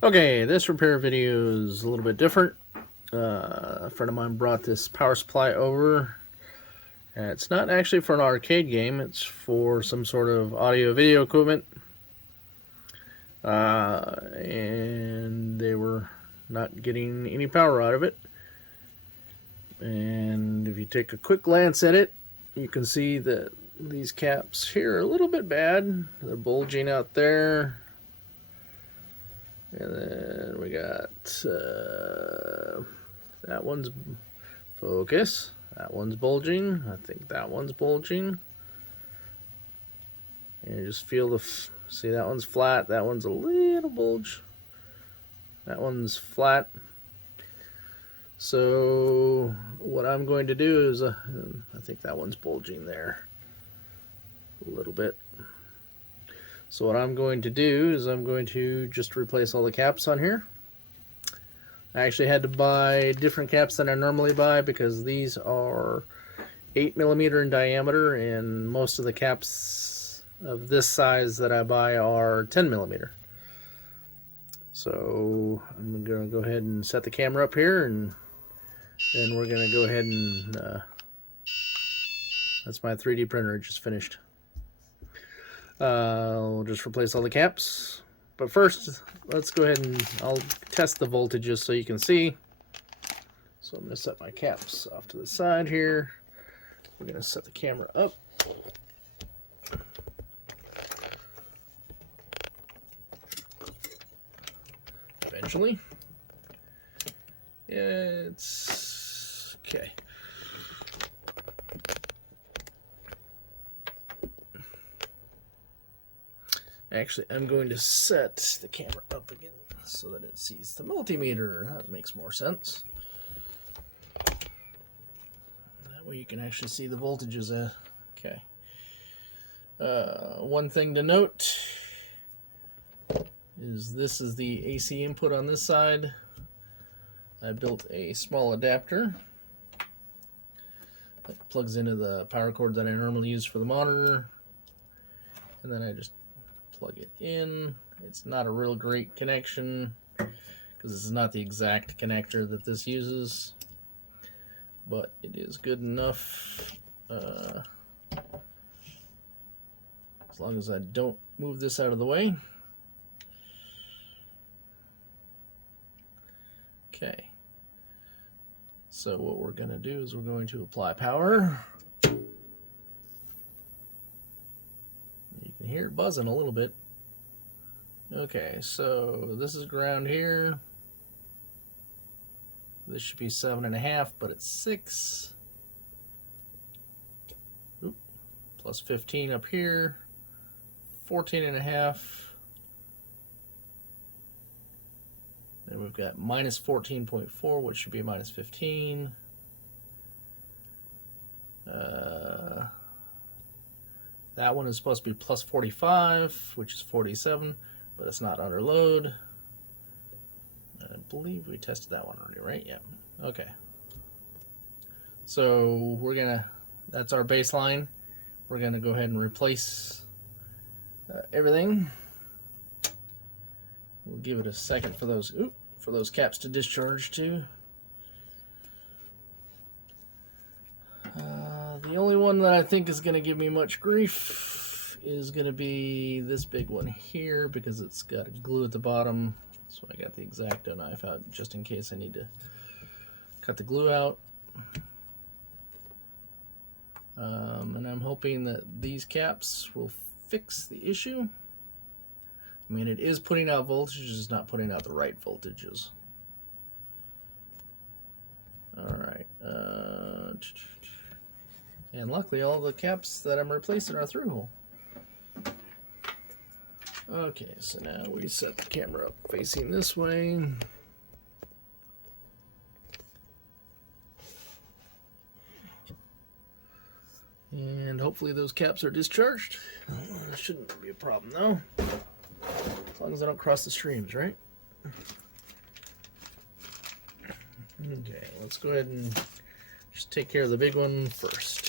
Okay, this repair video is a little bit different. A friend of mine brought this power supply over. It's not actually for an arcade game, it's for some sort of audio video equipment. And they were not getting any power out of it. And if you take a quick glance at it, you can see that these caps here are a little bit bad. They're bulging out there. And then we got that one's focus. That one's bulging. I think that one's bulging. And you just feel the see, that one's flat. That one's a little bulge. That one's flat. So what I'm going to do is, I think that one's bulging there a little bit. So what I'm going to do is I'm going to just replace all the caps on here. I actually had to buy different caps than I normally buy because these are 8mm in diameter, and most of the caps of this size that I buy are 10mm. So I'm going to go ahead and set the camera up here, and then we're going to go ahead and that's my 3D printer. It just finished. We'll just replace all the caps. But first, let's go ahead and I'll test the voltages so you can see. So I'm going to set my caps off to the side here. We're going to set the camera up. Eventually. It's okay. Actually, I'm going to set the camera up again so that it sees the multimeter. That makes more sense. That way you can actually see the voltages. Okay. One thing to note is this is the AC input on this side. I built a small adapter that plugs into the power cord that I normally use for the monitor. And then I just plug it in. It's not a real great connection because this is not the exact connector that this uses, but it is good enough as long as I don't move this out of the way. Okay, so what we're going to do is we're going to apply power. You can hear it buzzing a little bit. Okay, so this is ground here. This should be 7.5, but it's 6. Oop. Plus 15 up here. 14.5. Then we've got minus 14.4, which should be minus 15. That one is supposed to be plus 45, which is 47, but it's not under load. I believe we tested that one already, right? Yeah. Okay. So we're gonna, that's our baseline. We're gonna go ahead and replace everything. We'll give it a second for those caps to discharge too. The only one that I think is going to give me much grief is going to be this big one here because it's got a glue at the bottom. So I got the X-Acto knife out just in case I need to cut the glue out. And I'm hoping that these caps will fix the issue. I mean, it is putting out voltages, it's not putting out the right voltages. Alright. And luckily all the caps that I'm replacing are through hole. Okay, so now we set the camera up facing this way. And hopefully those caps are discharged. Shouldn't be a problem though. As long as I don't cross the streams, right? Okay, let's go ahead and just take care of the big one first.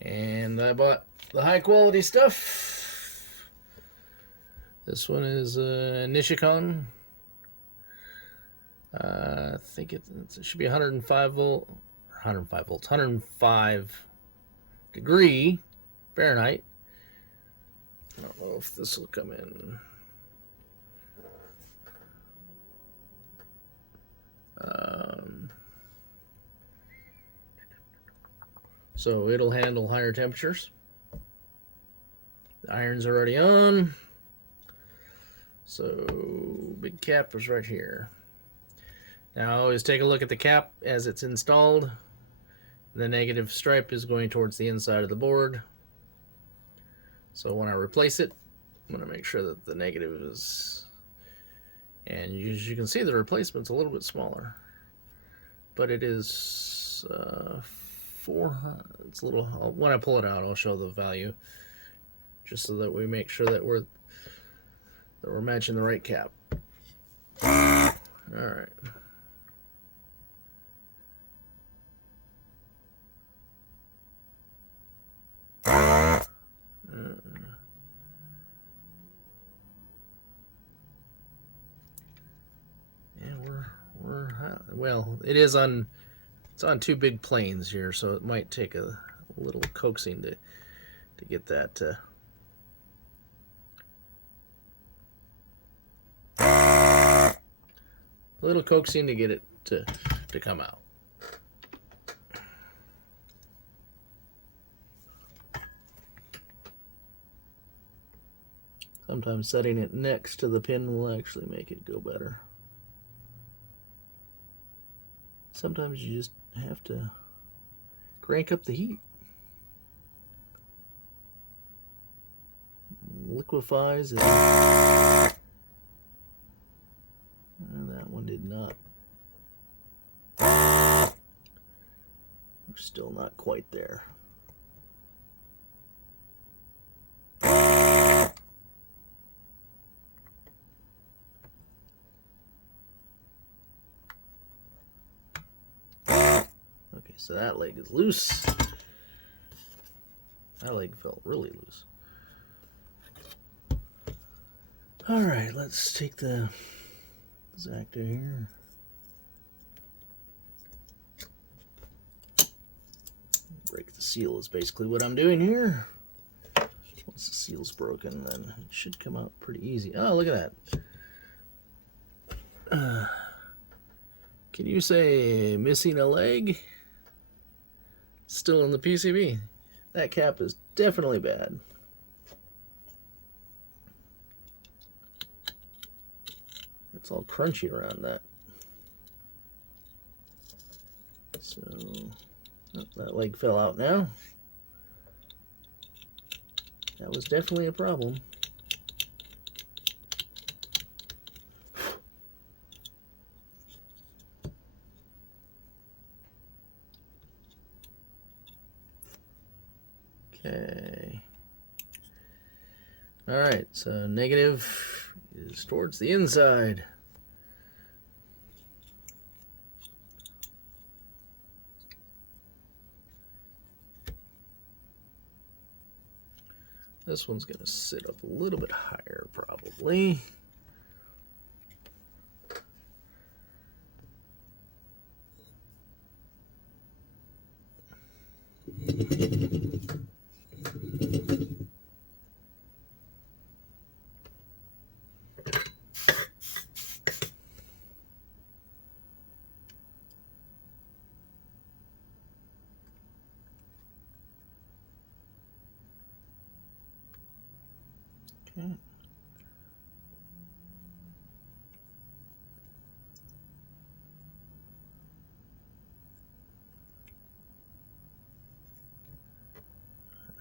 And I bought the high quality stuff. This one is Nishikon. I think it should be 105 volt, 105 volts, 105 degree Fahrenheit. I don't know if this will come in. So it'll handle higher temperatures. The irons are already on. So big cap is right here. Now always take a look at the cap as it's installed. The negative stripe is going towards the inside of the board. So when I replace it, I'm going to make sure that the negative is, and as you can see, the replacement's a little bit smaller, but it is 400. It's a little. When I pull it out, I'll show the value, just so that we make sure that we're matching the right cap. All right. Well, it is on. It's on two big planes here, so it might take a little coaxing to get that. A little coaxing to get it to come out. Sometimes setting it next to the pin will actually make it go better. Sometimes you just have to crank up the heat. Liquefies it. And that one did not. We're still not quite there. Okay, so that leg is loose. That leg felt really loose. All right, let's take the Zactor here. Break the seal is basically what I'm doing here. Once the seal's broken, then it should come out pretty easy. Oh, look at that. Can you say missing a leg? Still in the PCB. That cap is definitely bad. It's all crunchy around that. So, oh, that leg fell out now. That was definitely a problem. Okay. All right, so negative is towards the inside. This one's going to sit up a little bit higher, probably. Okay.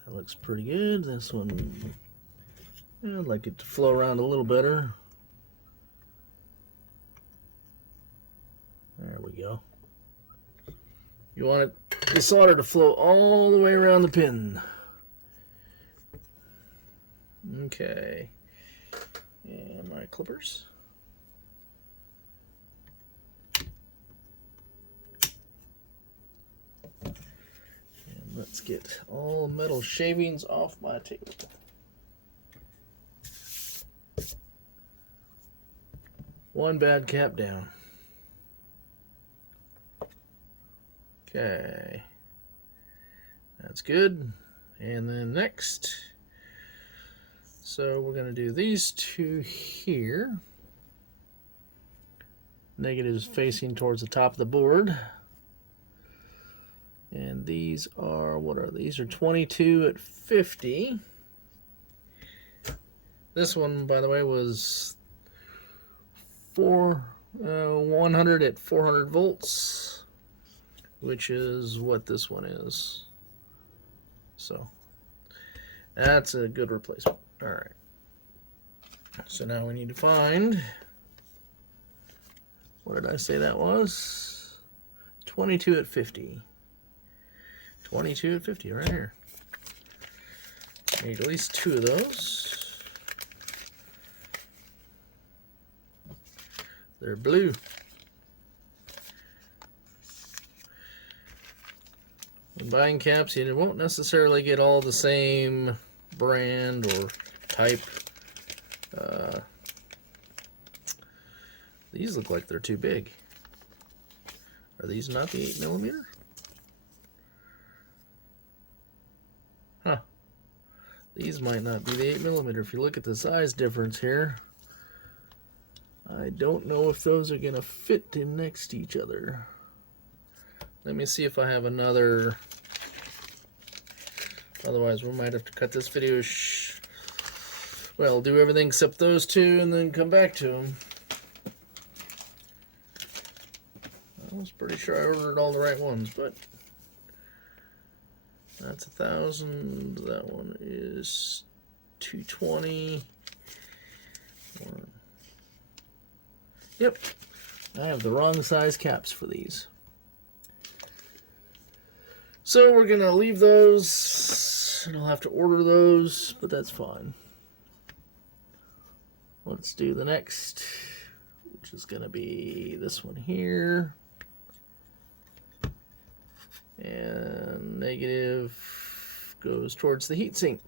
That looks pretty good. This one, yeah, I'd like it to flow around a little better. There we go. You want the solder to flow all the way around the pin. Okay. And my clippers. And let's get all metal shavings off my table. One bad cap down. Okay. That's good. And then next, so we're going to do these two here. Negatives facing towards the top of the board. And these are, what are these? Are 22 at 50. This one, by the way, was 100 at 400 volts, which is what this one is. So that's a good replacement. All right. So now we need to find, what did I say that was? 22 at 50. 22 at 50 right here. Need at least two of those. They're blue. When buying caps, you won't necessarily get all the same brand or type. These look like they're too big. Are these not the 8mm? Huh. These might not be the 8mm. If you look at the size difference here, I don't know if those are going to fit in next to each other. Let me see if I have another. Otherwise, we might have to cut this video. Well, do everything except those two and then come back to them. I was pretty sure I ordered all the right ones, but that's 1,000. That one is 220. Yep, I have the wrong size caps for these. So we're gonna leave those, and I'll have to order those, but that's fine. Let's do the next, which is gonna be this one here. And negative goes towards the heatsink.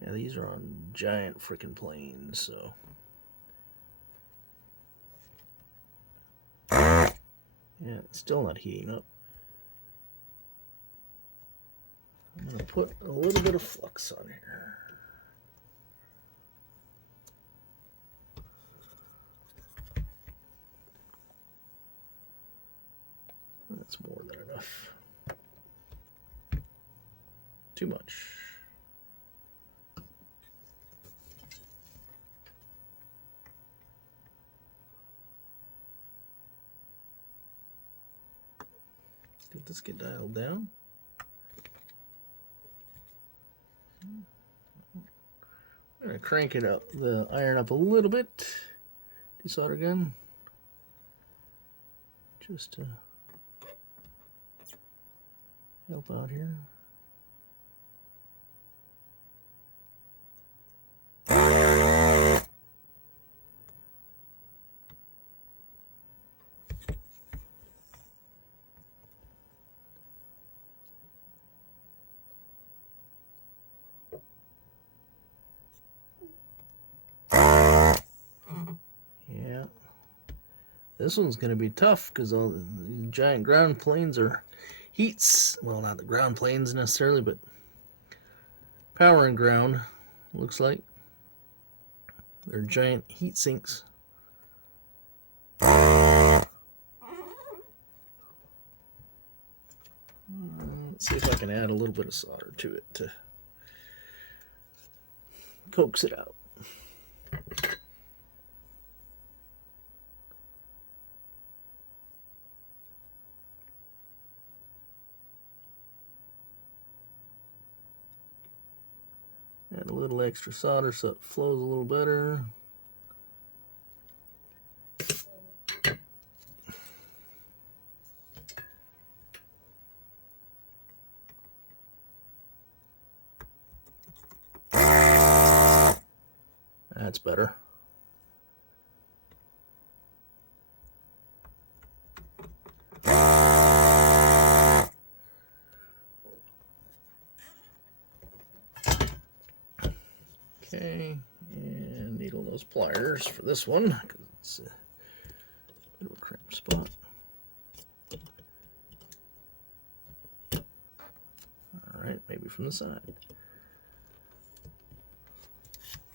Yeah, these are on giant freaking planes, so. Yeah, it's still not heating up. I'm going to put a little bit of flux on here. That's more than enough. Too much. Did this get dialed down? I'm going to crank it up, the iron up a little bit. Desolder gun. Just to help out here. Yeah. This one's going to be tough because all the giant ground planes are heats. Well, not the ground planes necessarily, but power and ground, looks like. They're giant heat sinks. Let's see if I can add a little bit of solder to it to coax it out. Add a little extra solder so it flows a little better. That's better. Okay, and needle nose pliers for this one because it's a bit of a cramp spot. All right, maybe from the side.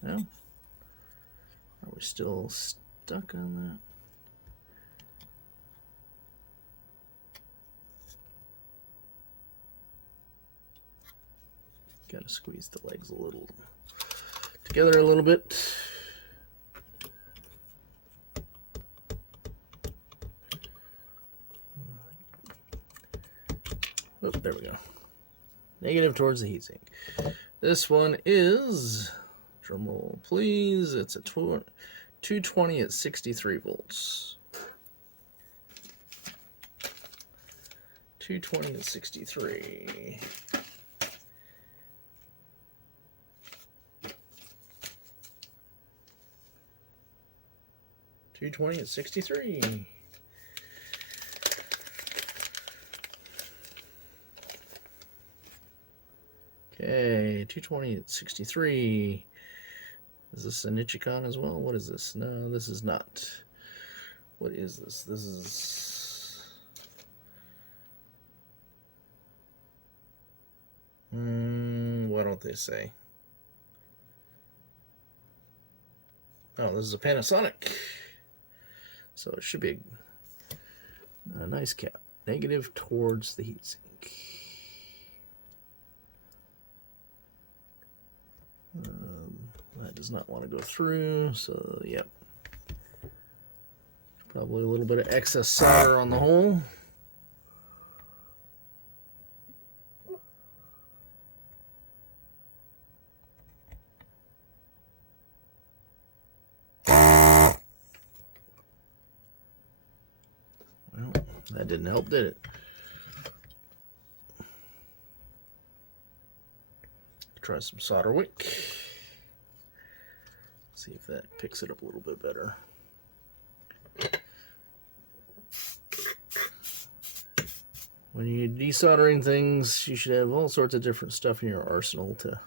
No? Are we still stuck on that? Gotta squeeze the legs a little together a little bit. Oh, there we go. Negative towards the heatsink. This one is, drum roll please, it's a 220 at 63 volts. 220 at 63. $220 at 63. Okay, 220 at 63. Is this a Nichicon as well? What is this? No, this is not. What is this? This is... why don't they say? Oh, this is a Panasonic. So it should be a nice cap. Negative towards the heatsink. That does not want to go through, so yep. Probably a little bit of excess solder on the hole. Well, that didn't help, did it? Try some solder wick. See if that picks it up a little bit better. When you're desoldering things, you should have all sorts of different stuff in your arsenal to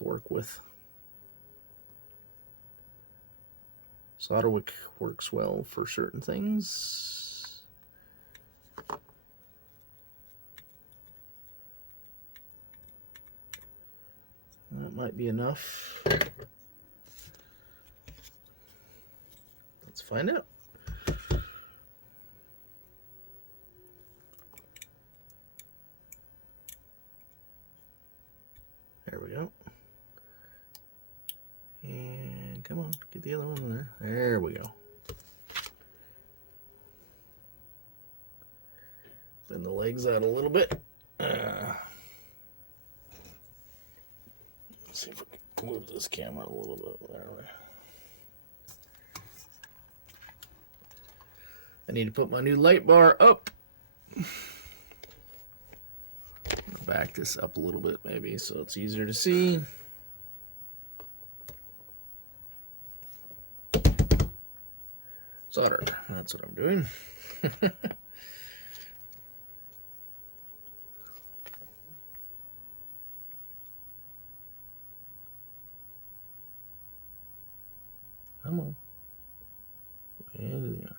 work with. Solder wick works well for certain things. That might be enough. Let's find out. There we go. And come on, get the other one in there. There we go. Bend the legs out a little bit. Let's see if we can move this camera a little bit. There we go. I need to put my new light bar up. Back this up a little bit maybe so it's easier to see. Solder, that's what I'm doing. Come on. And they are.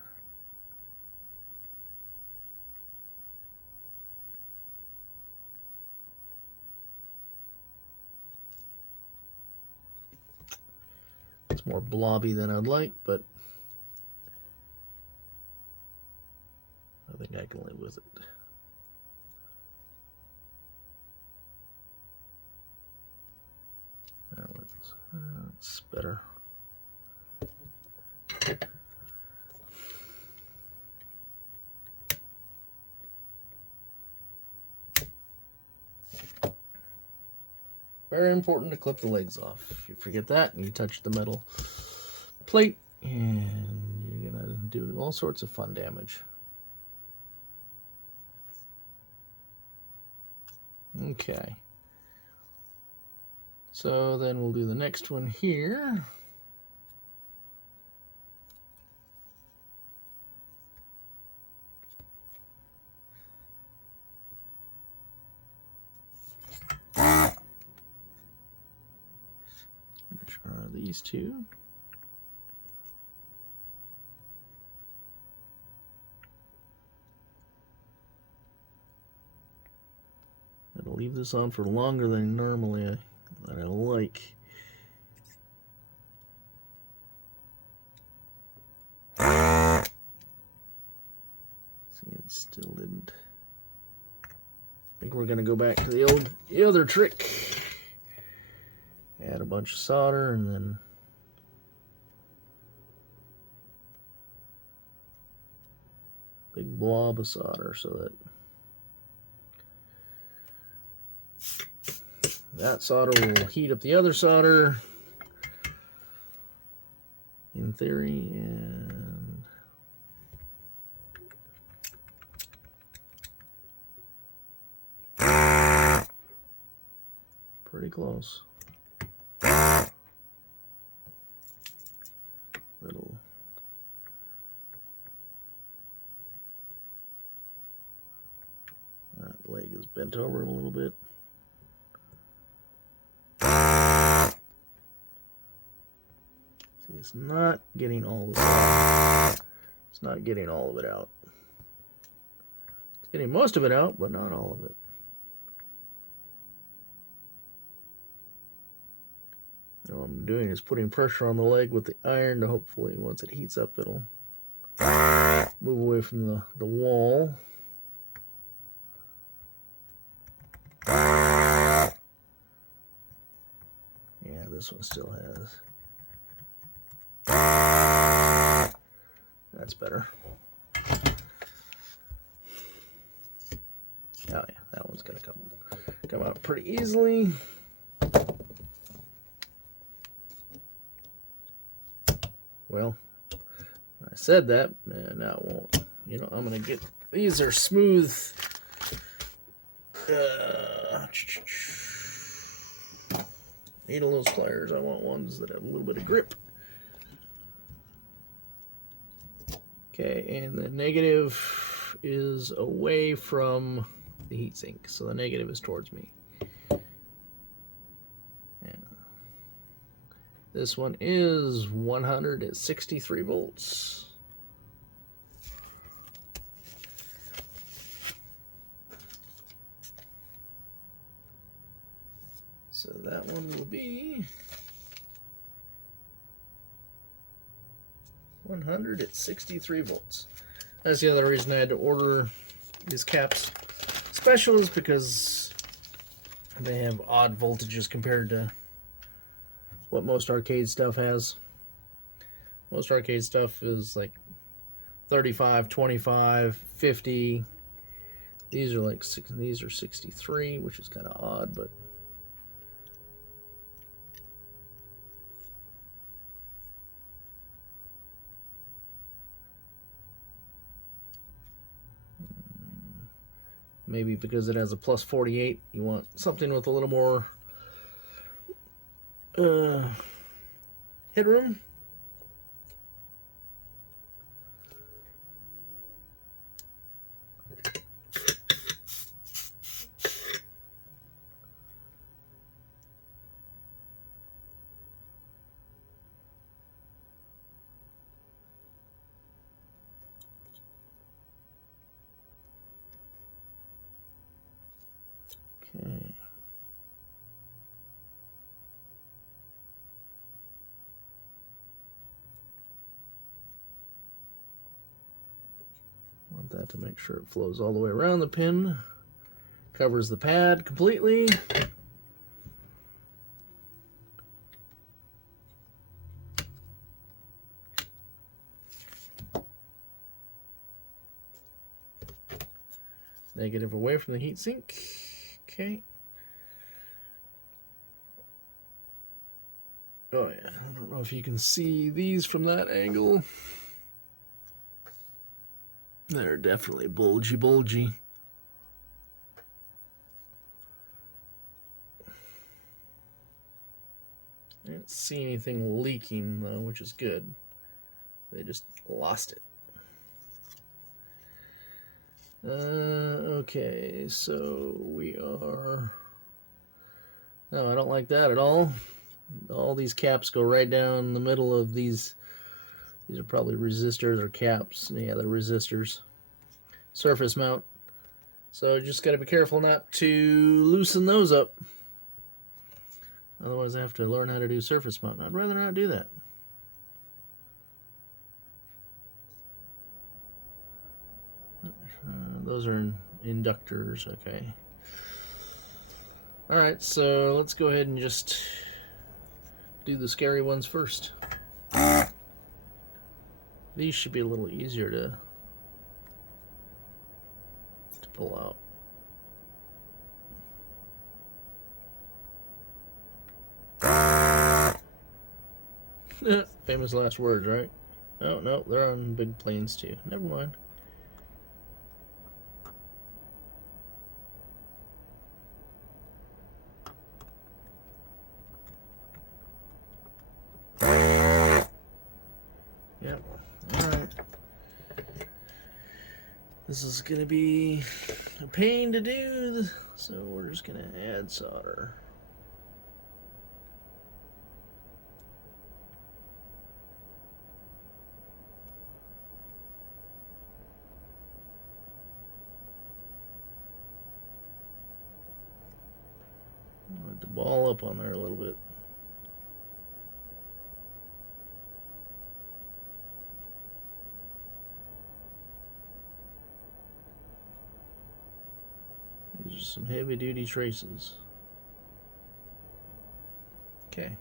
It's more blobby than I'd like, but I think I can live with it. That's better. Very important to clip the legs off. If you forget that and you touch the metal plate, and you're gonna do all sorts of fun damage. Okay. So then we'll do the next one here. these two. I'll leave this on for longer than normally I like. See, it still didn't. I think we're gonna go back to the other trick. Add a bunch of solder and then big blob of solder so that solder will heat up the other solder in theory, and pretty close. Little that leg is bent over a little bit. See, it's not getting all this out. It's not getting all of it out. It's getting most of it out, but not all of it. And what I'm doing is putting pressure on the leg with the iron to hopefully, once it heats up, it'll move away from the wall. Yeah, this one still has. That's better. Oh yeah, that one's gonna come out pretty easily. Well, I said that, and now it won't. You know, I'm gonna get, these are smooth. Needle nose pliers. I want ones that have a little bit of grip. Okay, and the negative is away from the heatsink, so the negative is towards me. And this one is 100 at 63 volts. So that one will be 100 at 63 volts. That's the other reason I had to order these caps special, is because they have odd voltages compared to what most arcade stuff has. Most arcade stuff is like 35, 25, 50. These are like these are 63, which is kind of odd, but maybe because it has a plus 48, you want something with a little more headroom. Okay. Want that to make sure it flows all the way around the pin, covers the pad completely. Negative away from the heatsink. Okay. Oh yeah, I don't know if you can see these from that angle. They're definitely bulgy. I didn't see anything leaking though, which is good. They just lost it. Okay, so we are... No, I don't like that at all. All these caps go right down the middle of these. These are probably resistors or caps. Yeah, they're resistors. Surface mount. So just got to be careful not to loosen those up. Otherwise I have to learn how to do surface mount. I'd rather not do that. Those are inductors, okay. Alright, so let's go ahead and just do the scary ones first. These should be a little easier to pull out. Famous last words, right? Oh, no, they're on big planes too. Never mind. Yep. Alright. This is going to be a pain to do, so we're just going to add solder. Let the ball up on there a little bit. These are some heavy duty traces. Okay.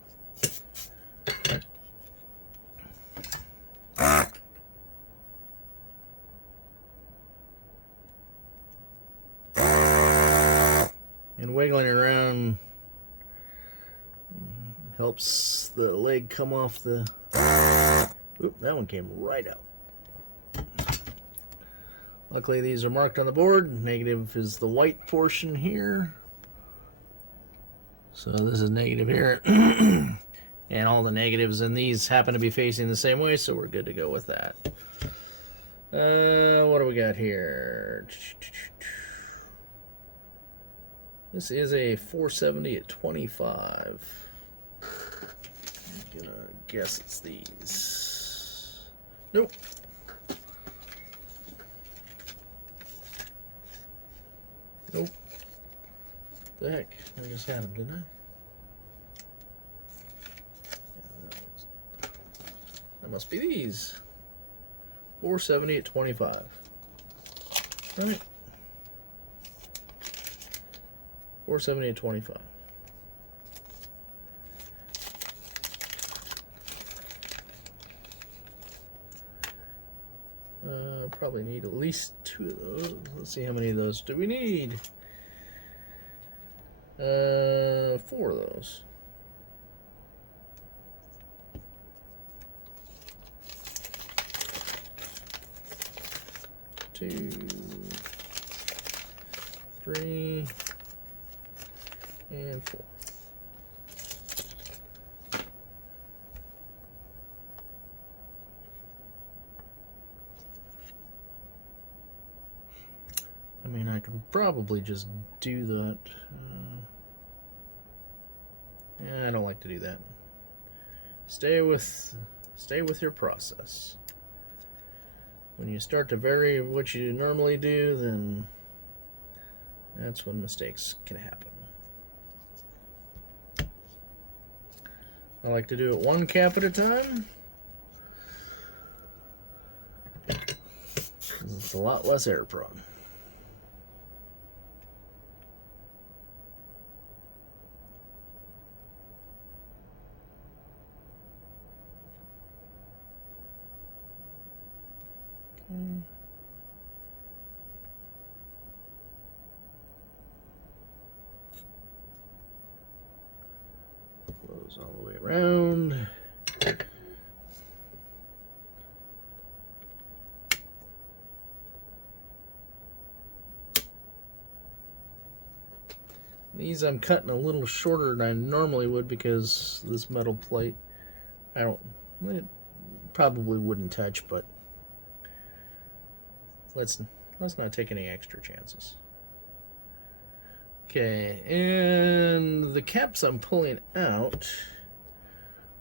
And wiggling around helps the leg come off the... Oop, that one came right out. Luckily these are marked on the board. Negative is the white portion here. So this is negative here. And all the negatives in these happen to be facing the same way, so we're good to go with that. What do we got here? This is a 470 at 25. I'm gonna guess it's these. Nope. Nope. The heck? I just had them, didn't I? Yeah, that must be these. 470 at 25. All right. 470 at 25. Probably need at least 2 of those. Let's see how many of those do we need. 4 of those. Two, 3, and 4. I mean, I could probably just do that. Yeah, I don't like to do that. Stay with your process. When you start to vary what you normally do, then that's when mistakes can happen. I like to do it one cap at a time, because it's a lot less error prone. Close all the way around. These I'm cutting a little shorter than I normally would because this metal plate, it probably wouldn't touch, but let's not take any extra chances. Okay, and the caps I'm pulling out,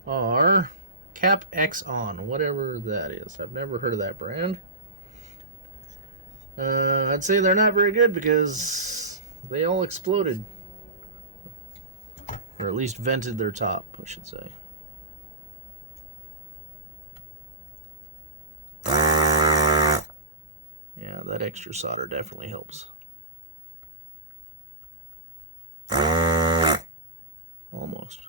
are Cap X On, whatever that is. I've never heard of that brand. I'd say they're not very good because they all exploded. Or at least vented their top, I should say. Yeah, that extra solder definitely helps. Almost.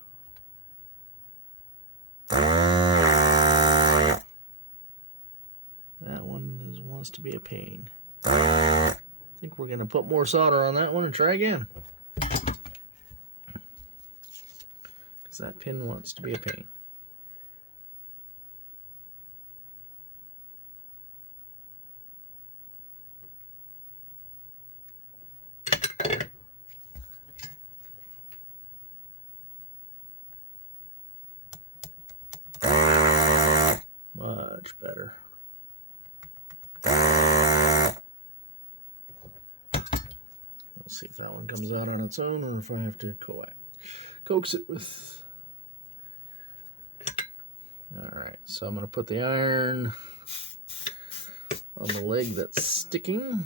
That one wants to be a pain. I think we're going to put more solder on that one and try again. Because that pin wants to be a pain. Much better. We'll see if that one comes out on its own or if I have to coax it with. Alright, so I'm going to put the iron on the leg that's sticking.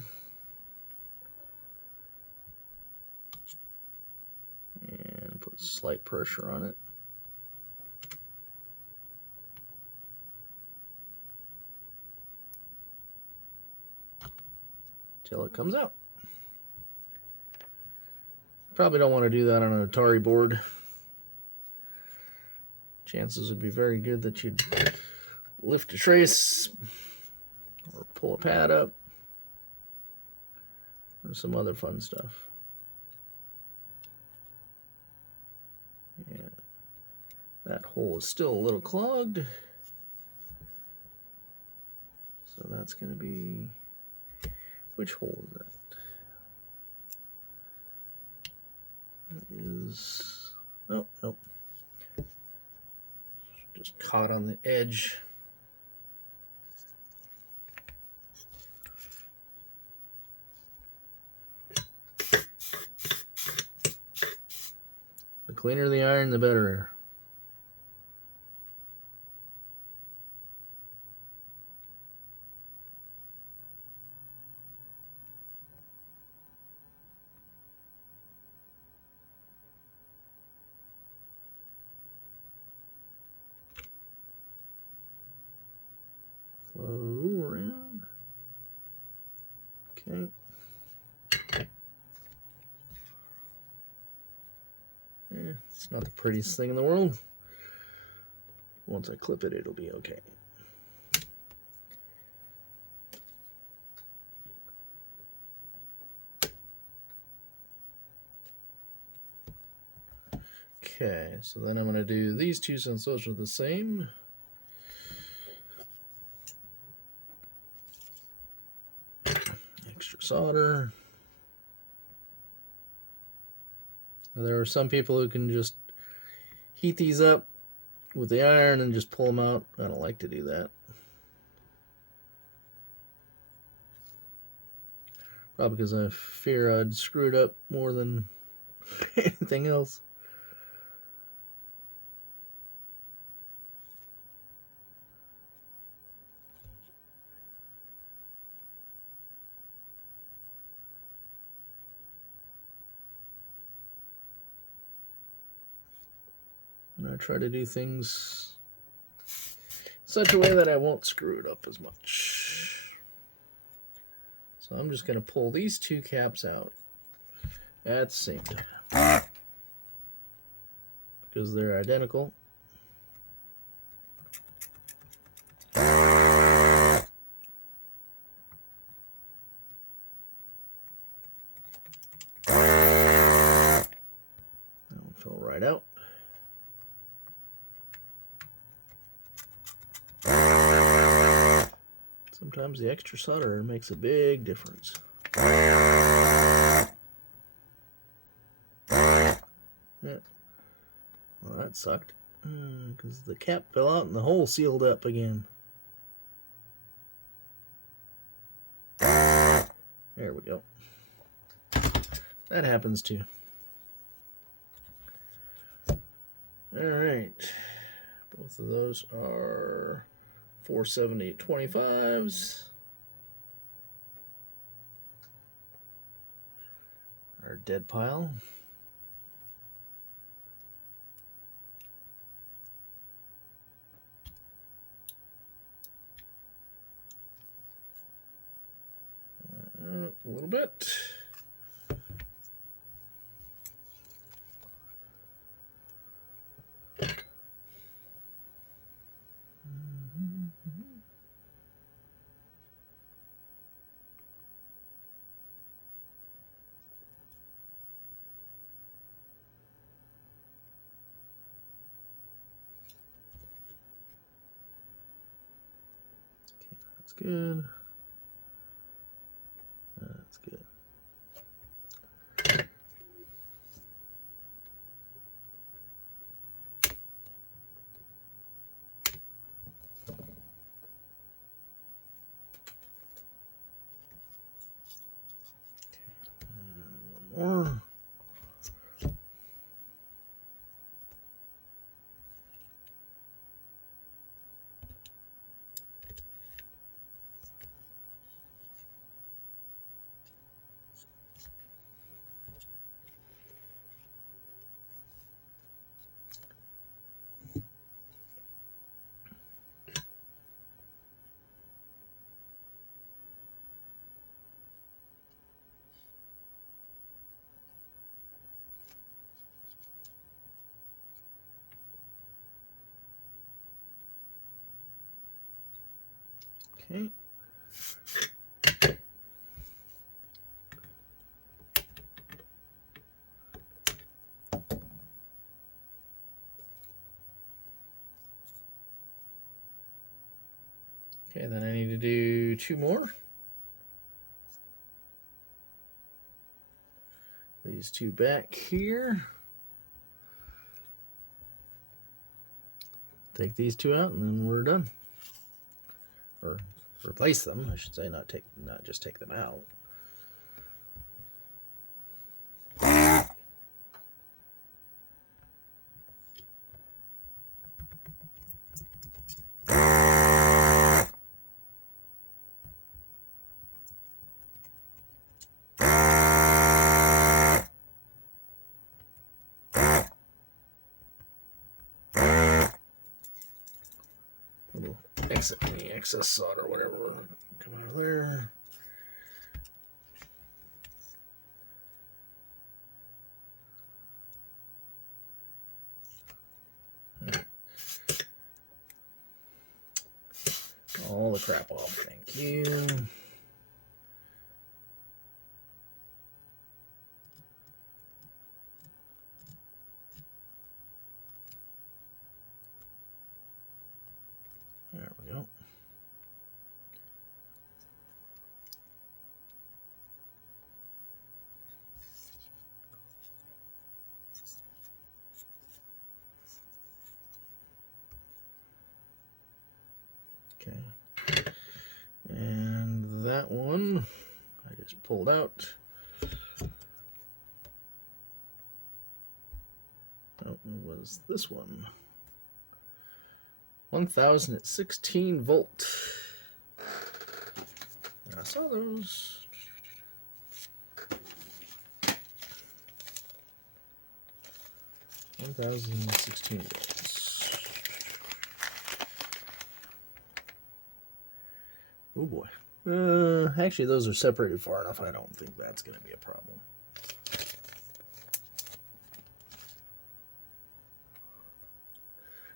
And put slight pressure on it. Till it comes out. Probably don't want to do that on an Atari board. Chances would be very good that you'd lift a trace or pull a pad up or some other fun stuff. Yeah, that hole is still a little clogged. So that's going to be, which hole is that? That is, oh, nope. Just caught on the edge. The cleaner the iron, the better. Flow around. Okay. Yeah, it's not the prettiest thing in the world. Once I clip it, it'll be okay. Okay, so then I'm going to do these two since those are the same. Extra solder. Now, there are some people who can just heat these up with the iron and just pull them out. I don't like to do that. Probably because I fear I'd screw it up more than anything else. And I try to do things such a way that I won't screw it up as much. So I'm just going to pull these two caps out at the same time because they're identical. That one fell right out. Sometimes the extra solder makes a big difference. Yeah. Well, that sucked because the cap fell out and the hole sealed up again. There we go. That happens too. All right. Both of those are 478.25s. Our dead pile. A little bit. That's good. That's good. One more. Okay. Okay, then I need to do 2 more. These 2 back here. Take these 2 out, and then we're done. Or replace them, I should say, not just take them out. Little any excess solder, whatever, come out of there. All the crap off, thank you. There we go. Okay. And that one I just pulled out. Oh, it was this one. 1000 at 16 volt. And I saw those. One 1016 volts. Oh boy. Actually, those are separated far enough. I don't think that's going to be a problem.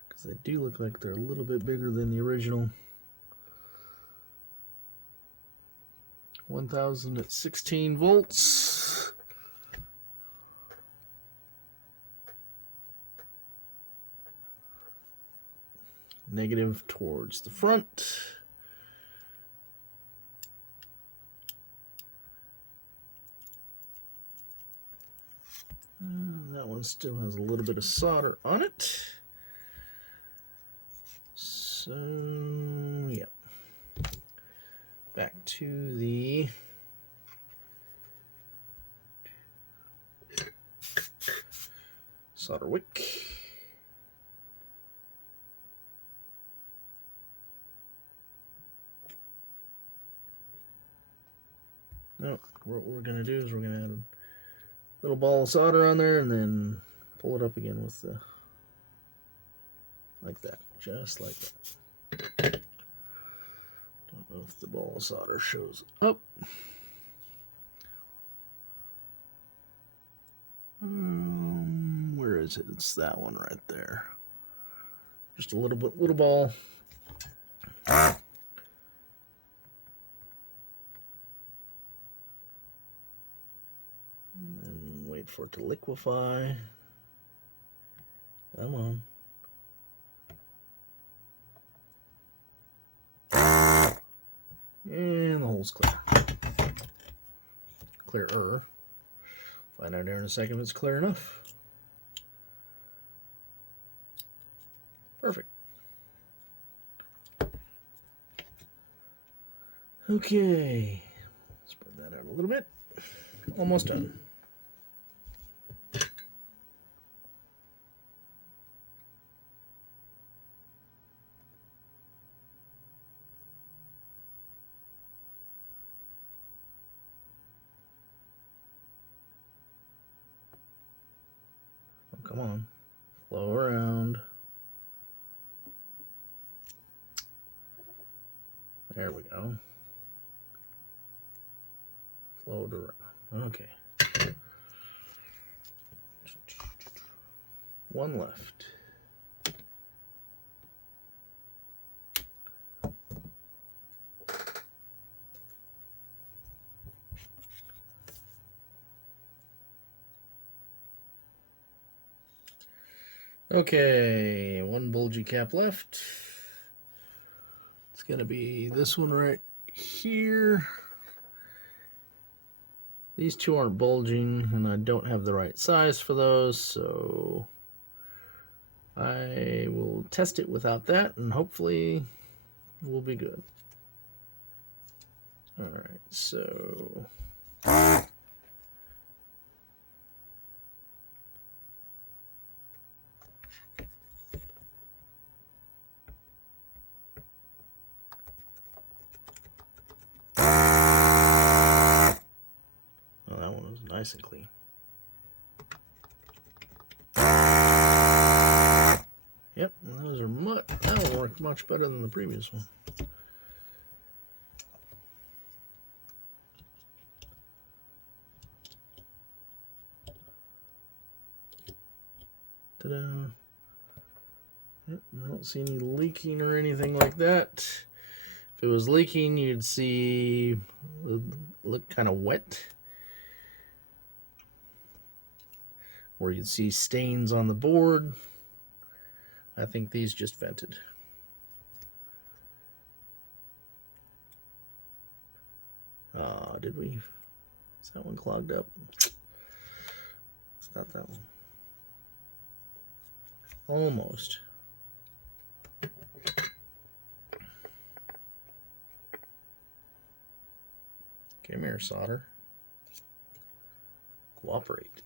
Because they do look like they're a little bit bigger than the original. 1000 at 16 volts. Negative towards the front. That one still has a little bit of solder on it. So, yeah. Back to the solder wick. No, what we're going to do is we're going to add a little ball of solder on there and then pull it up again with the, like that, just like that. Don't know if the ball of solder shows up. Where is it? It's that one right there. Just a little ball. And wait for it to liquefy. Come on. And the hole's clear. Clearer. Find out here in a second if it's clear enough. Perfect. Okay. Spread that out a little bit. Almost done. Oh, come on. Flow around. There we go. Flowed around. Okay. One left. Okay, one bulgy cap left. It's gonna be this one right here. These two aren't bulging, and I don't have the right size for those, so I will test it without that, and hopefully we'll be good. All right, so that one was nice and clean. Yep, those are that one worked much better than the previous one. Ta-da. Yep, I don't see any leaking or anything like that. If it was leaking, you'd see it look kind of wet. Or you'd see stains on the board. I think these just vented. Did we? Is that one clogged up? It's not that one. Almost. Come here, solder. Cooperate.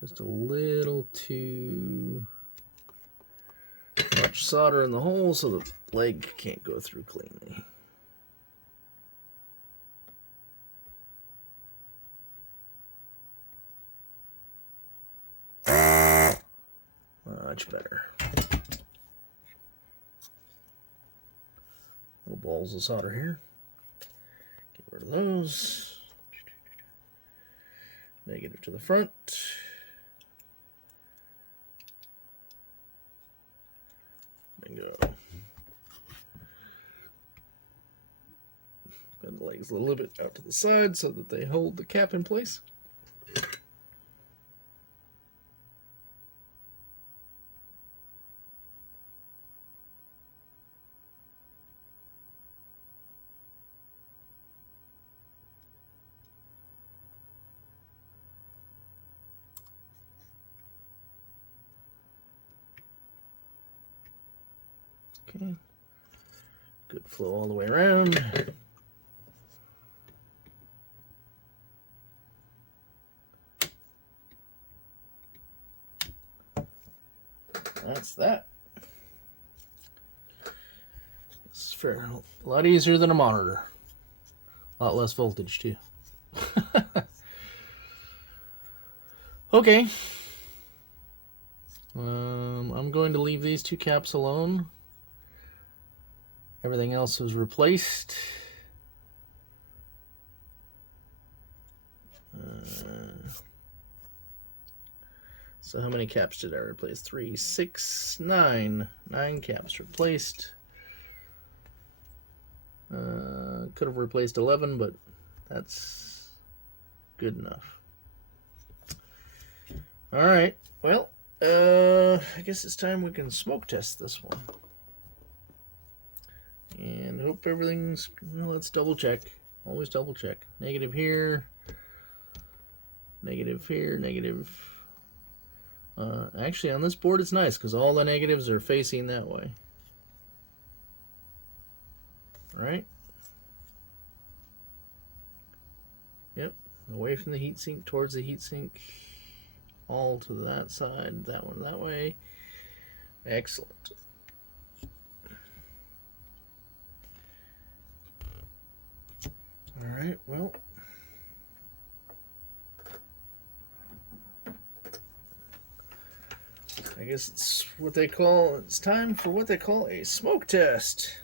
Just a little too much solder in the hole so the leg can't go through cleanly. Much better. Little balls of solder here. Get rid of those. Negative to the front. Bingo. Bend the legs a little bit out to the side so that they hold the cap in place. Okay. Good flow all the way around. That's that. Let's fair. A lot easier than a monitor. A lot less voltage too. Okay. I'm going to leave these two caps alone. Everything else was replaced. So how many caps did I replace? 3, 6, 9. 9 caps replaced. Could have replaced 11, but that's good enough. All right. Well, I guess it's time we can smoke test this one. And hope everything's, well, let's double check. Always double check. Negative here. Negative here. Negative. Actually, on this board it's nice because all the negatives are facing that way. Right? Yep. Away from the heatsink, towards the heatsink. All to that side, that one that way. Excellent. All right, well. I guess it's time for what they call a smoke test.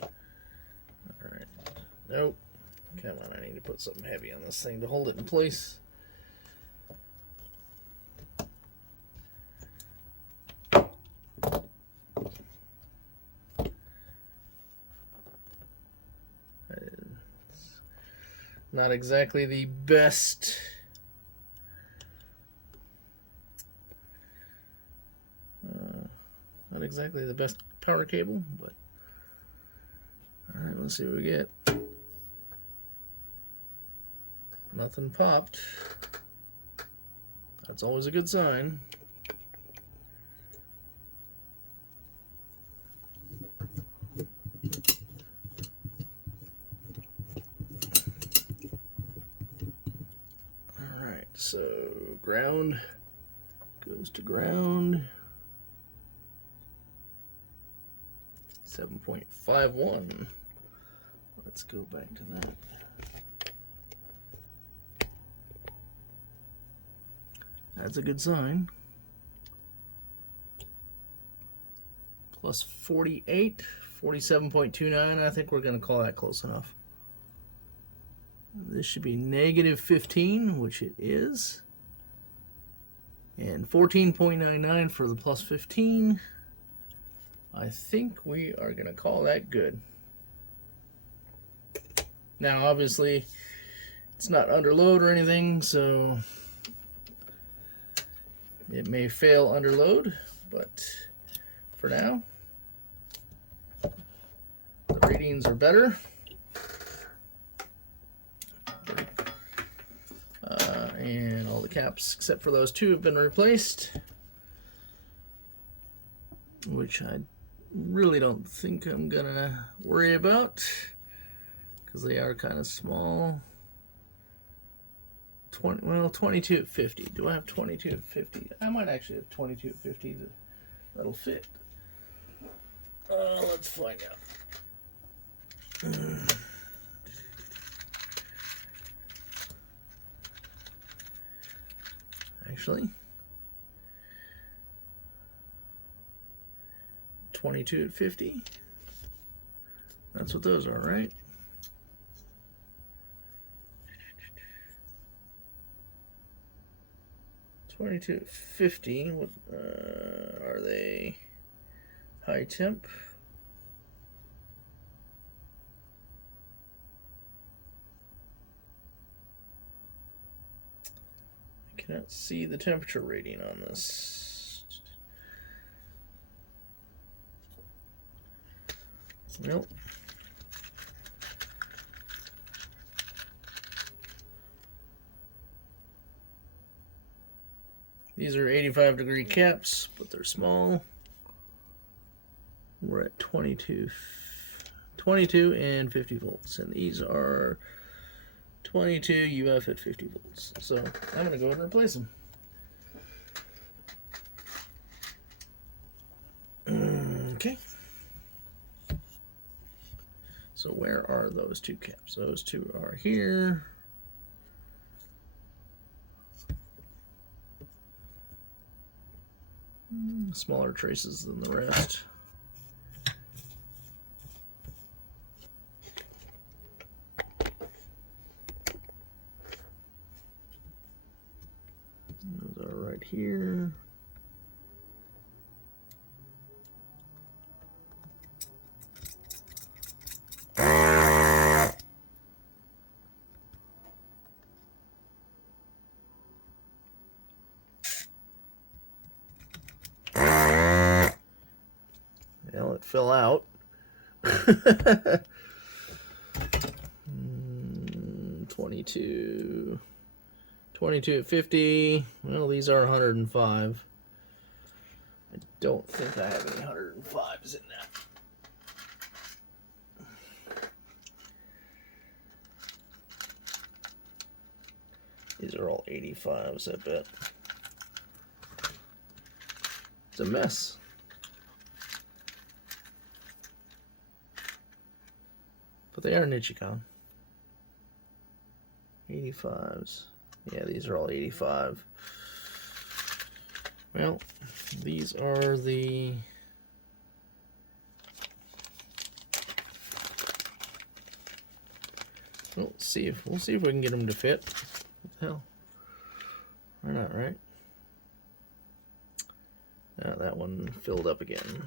All right. Nope. Come on, I need to put something heavy on this thing to hold it in place. Not exactly the best power cable, but all right, let's see what we get. Nothing popped. That's always a good sign. So ground goes to ground. 7.51. Let's go back to that. That's a good sign. Plus 48, 47.29. I think we're going to call that close enough. This should be negative 15, which it is. And 14.99 for the plus 15. I think we are going to call that good. Now, obviously, it's not under load or anything, so it may fail under load, but for now, the readings are better. And all the caps, except for those two, have been replaced, which I really don't think I'm gonna worry about because they are kind of small. 22 at 50. Do I have 22 at 50? I might actually have 22 at 50 that'll fit. Let's find out. Actually, 22 at 50. That's what those are, right? $22 at 50. What are they? High temp. Cannot see the temperature rating on this. Nope. These are 85-degree caps, but they're small. We're at 22 and 50 volts, and these are 22 UF at 50 volts. So I'm going to go ahead and replace them. Okay. So where are those two caps? Those two are here. Smaller traces than the rest. Those are right here. Well, it fell out. 22 at 50. Well, these are 105. I don't think I have any 105s in that. These are all 85s, I bet. It's a mess. But they are Nichicon. 85s. Yeah, these are all 85. Well, these are the we'll see if we can get them to fit. What the hell? Why not, right? That one filled up again.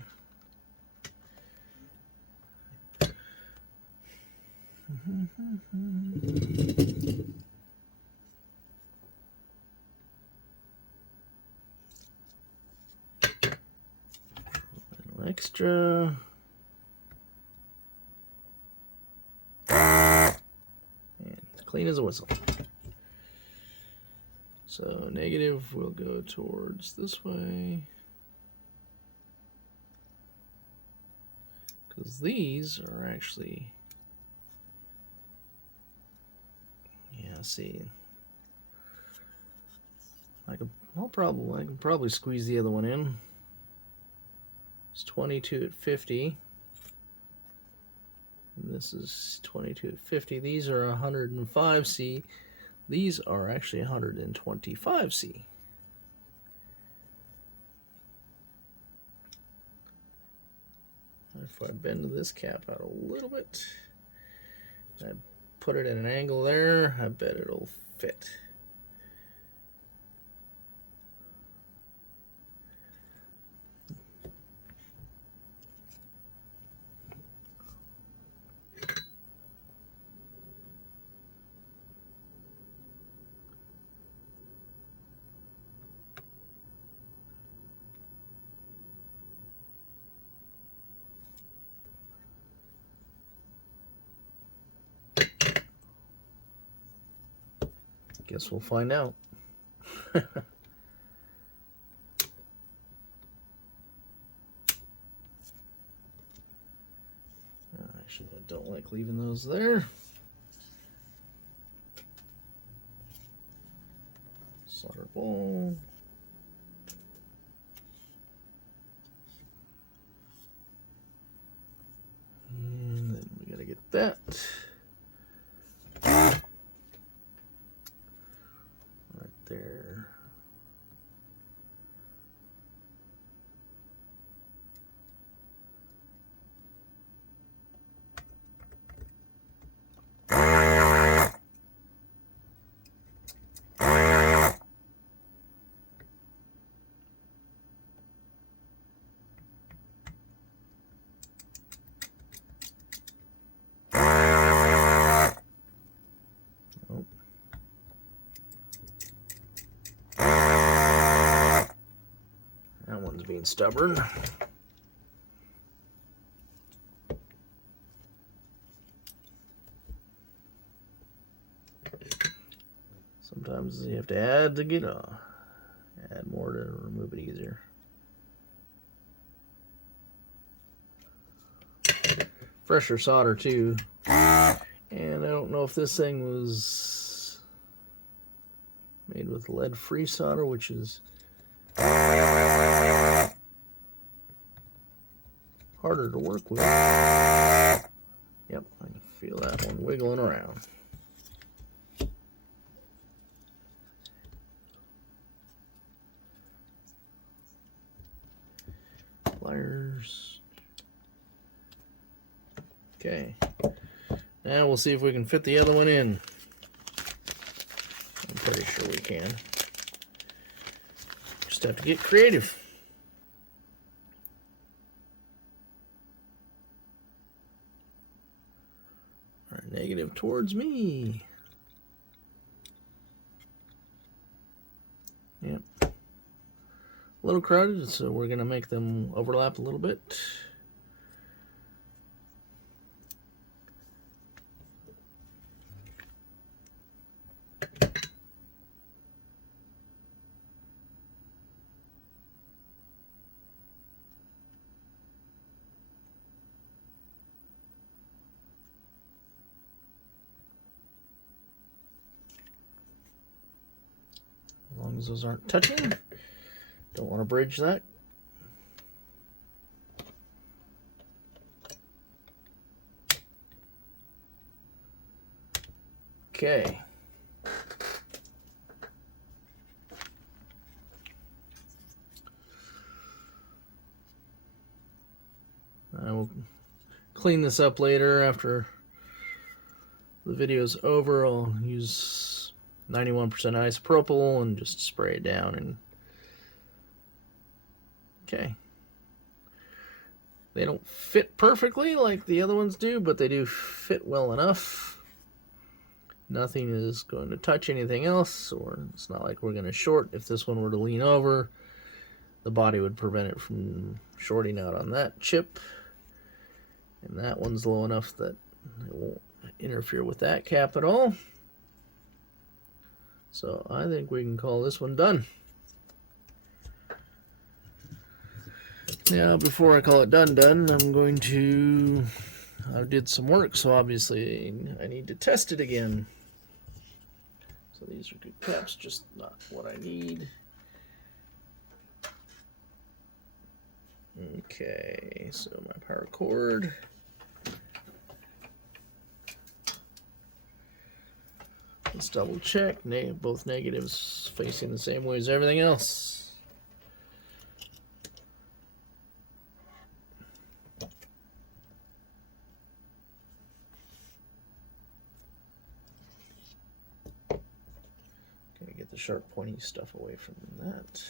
Extra. And clean as a whistle. So negative will go towards this way. Because these are actually, yeah, see. I can probably squeeze the other one in. It's 22 at 50. And this is 22 at 50. These are 105C. These are actually 125C. If I bend this cap out a little bit, I put it at an angle there, I bet it'll fit. Guess we'll find out. Actually, I don't like leaving those there. Solder ball. And then we gotta get that. There. Being stubborn. Sometimes you have to add to get Add more to remove it easier. Fresher solder too. And I don't know if this thing was made with lead-free solder, which is harder to work with. Yep, I can feel that one wiggling around. Pliers. Okay. Now we'll see if we can fit the other one in. I'm pretty sure we can. Just have to get creative. All right, negative towards me. Yep. A little crowded, so we're going to make them overlap a little bit. As long as those aren't touching. Don't want to bridge that. Okay. I will clean this up later after the video's over. I'll use 91% isopropyl and just spray it down. And okay. They don't fit perfectly like the other ones do, but they do fit well enough. Nothing is going to touch anything else, or it's not like we're going to short. If this one were to lean over, the body would prevent it from shorting out on that chip. And that one's low enough that it won't interfere with that cap at all. So I think we can call this one done. Now, before I call it done, I'm going to... I did some work, so obviously I need to test it again. So these are good caps, just not what I need. Okay, so my power cord. Let's double check. Both negatives facing the same way as everything else. Gotta get the sharp pointy stuff away from that.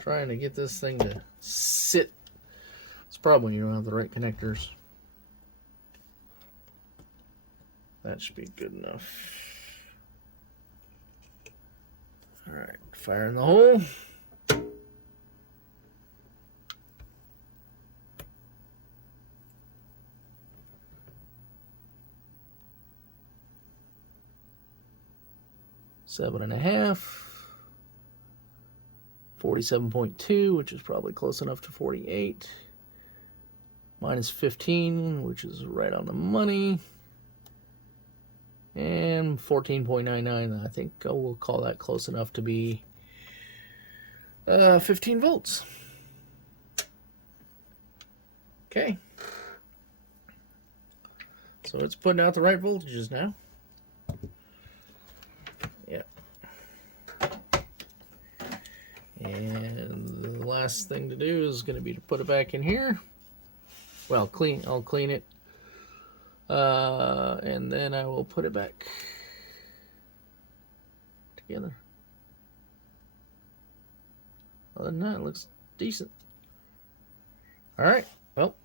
Trying to get this thing to sit. It's a problem when you don't have the right connectors. That should be good enough. All right, fire in the hole. Seven and a half. 47.2, which is probably close enough to 48. Minus 15, which is right on the money. And 14.99, I think we'll call that close enough to be 15 volts. Okay. So it's putting out the right voltages now. Yep. And the last thing to do is going to be to put it back in here. Well, I'll clean it. And then I will put it back together. Other than that, it looks decent. All right. Well,